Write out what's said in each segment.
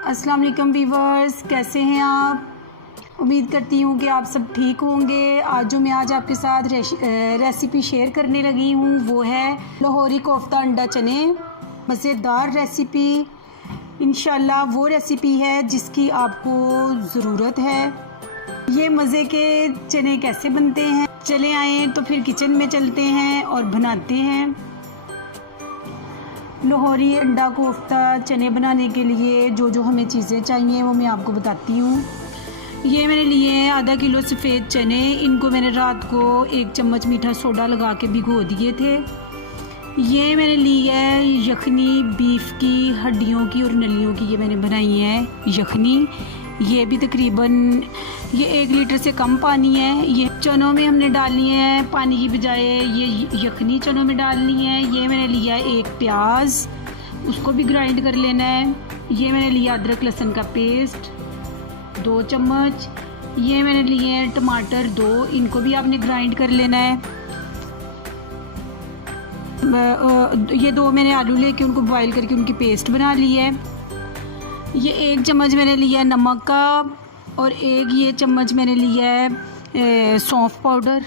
अस्सलाम वालेकुम व्यूअर्स, कैसे हैं आप? उम्मीद करती हूँ कि आप सब ठीक होंगे। आज आपके साथ रेसिपी शेयर करने लगी हूँ, वो है लाहौरी कोफ्ता अंडा चने। मज़ेदार रेसिपी, इंशाल्लाह वो रेसिपी है जिसकी आपको ज़रूरत है। ये मज़े के चने कैसे बनते हैं, चले आएँ तो फिर किचन में चलते हैं और बनाते हैं। लाहौरी अंडा कोफ्ता चने बनाने के लिए जो हमें चीज़ें चाहिए वो मैं आपको बताती हूँ। ये मैंने लिए हैं आधा किलो सफ़ेद चने। इनको मैंने रात को 1 चम्मच मीठा सोडा लगा के भिगो दिए थे। ये मैंने ली है यखनी, बीफ की हड्डियों की और नलियों की ये मैंने बनाई है यखनी। ये भी तकरीबन 1 लीटर से कम पानी है। ये चनों में हमने डालनी है, पानी की बजाय ये यखनी चनों में डालनी है। ये मैंने लिया है 1 प्याज, उसको भी ग्राइंड कर लेना है। ये मैंने लिया अदरक लहसुन का पेस्ट 2 चम्मच। ये मैंने लिए हैं टमाटर 2, इनको भी आपने ग्राइंड कर लेना है। ये 2 मैंने आलू लेके उनको बॉईल करके उनकी पेस्ट बना ली है। ये 1 चम्मच मैंने लिया नमक का और 1 ये चम्मच मैंने लिया है सौंफ पाउडर।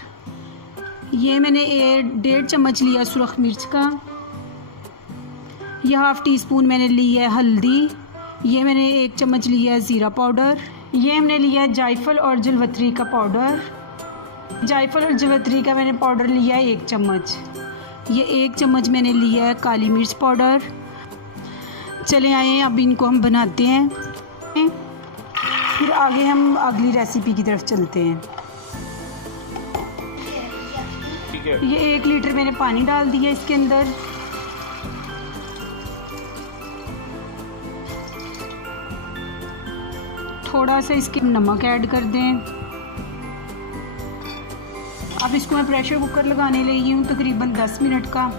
ये मैंने 1.5 चम्मच लिया सुरख मिर्च का। ये ½ टीस्पून मैंने ली है हल्दी। ये मैंने 1 चम्मच लिया है ज़ीरा पाउडर। ये हमने लिया है जायफल और जलवतरी का पाउडर। जायफल और जलवतरी का मैंने पाउडर लिया है 1 चम्मच। ये 1 चम्मच मैंने लिया है काली मिर्च पाउडर। चले आए अब इनको हम बनाते हैं, फिर आगे हम अगली रेसिपी की तरफ चलते हैं। ये 1 लीटर मैंने पानी डाल दिया इसके अंदर। थोड़ा सा इसके नमक ऐड कर दें। अब इसको मैं प्रेशर कुकर लगाने लगी हूँ तकरीबन 10 मिनट का,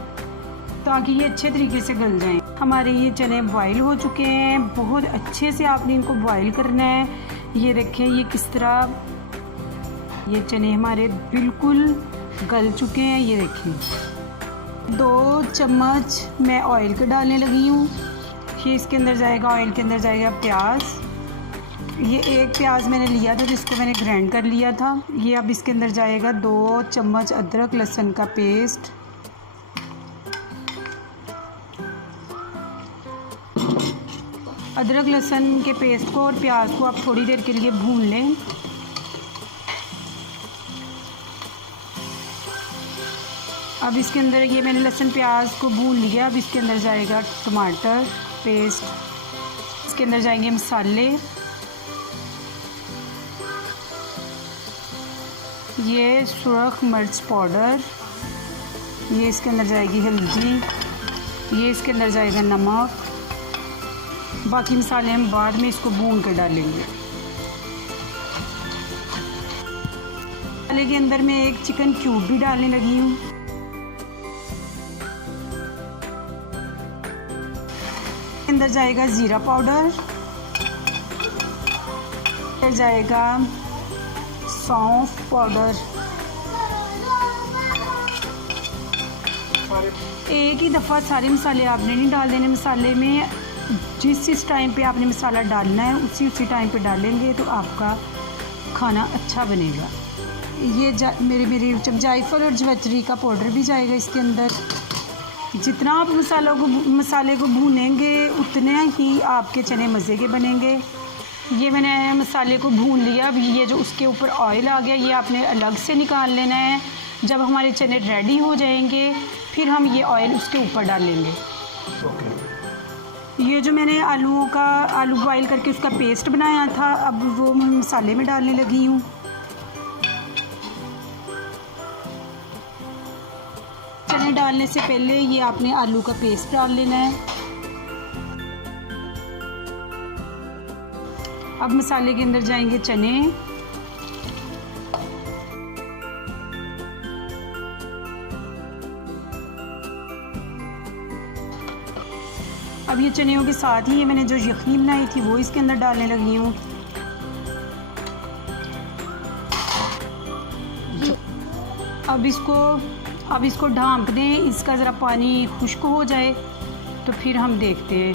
ताकि ये अच्छे तरीके से गल जाएं। हमारे ये चने बॉईल हो चुके हैं, बहुत अच्छे से आपने इनको बॉईल करना है। ये देखें ये किस तरह ये चने हमारे बिल्कुल गल चुके हैं। ये देखें 2 चम्मच मैं ऑयल का डालने लगी हूँ। ये इसके अंदर जाएगा, ऑयल के अंदर जाएगा प्याज। ये 1 प्याज मैंने लिया था जिसको मैंने ग्राइंड कर लिया था। ये अब इसके अंदर जाएगा 2 चम्मच अदरक लहसुन का पेस्ट। अदरक लहसुन के पेस्ट को और प्याज को आप थोड़ी देर के लिए भून लें। अब इसके अंदर ये मैंने लहसुन प्याज को भून लिया। अब इसके अंदर जाएगा टमाटर पेस्ट, इसके अंदर जाएंगे मसाले। ये सुरख मिर्च पाउडर, ये इसके अंदर जाएगी हल्दी, ये इसके अंदर जाएगा नमक। बाकी मसाले हम बाद में इसको भून कर डालेंगे। मसाले के अंदर मैं 1 चिकन क्यूब भी डालने लगी हूँ। अंदर जाएगा ज़ीरा पाउडर, फिर जाएगा सौंफ पाउडर। एक ही दफ़ा सारे मसाले आपने नहीं डाल देने। मसाले में जिस टाइम पे आपने मसाला डालना है उसी टाइम पे डालेंगे तो आपका खाना अच्छा बनेगा। ये मेरे जायफल और जवैत्री का पाउडर भी जाएगा इसके अंदर। जितना आप मसाले को भूनेंगे उतने ही आपके चने मज़े के बनेंगे। ये मैंने मसाले को भून लिया। अब ये जो उसके ऊपर ऑयल आ गया ये आपने अलग से निकाल लेना है। जब हमारे चने रेडी हो जाएंगे फिर हम ये ऑयल उसके ऊपर डालेंगे। ये जो मैंने आलू बॉईल करके उसका पेस्ट बनाया था, अब वो मैं मसाले में डालने लगी हूँ। चने डालने से पहले ये आपने आलू का पेस्ट डाल लेना है। अब मसाले के अंदर जाएंगे चने। अब ये चनेयों के साथ ही ये मैंने जो यखनी बनाई थी वो इसके अंदर डालने लगी हूँ। अब इसको ढाँप दें, इसका ज़रा पानी खुश्क हो जाए तो फिर हम देखते हैं।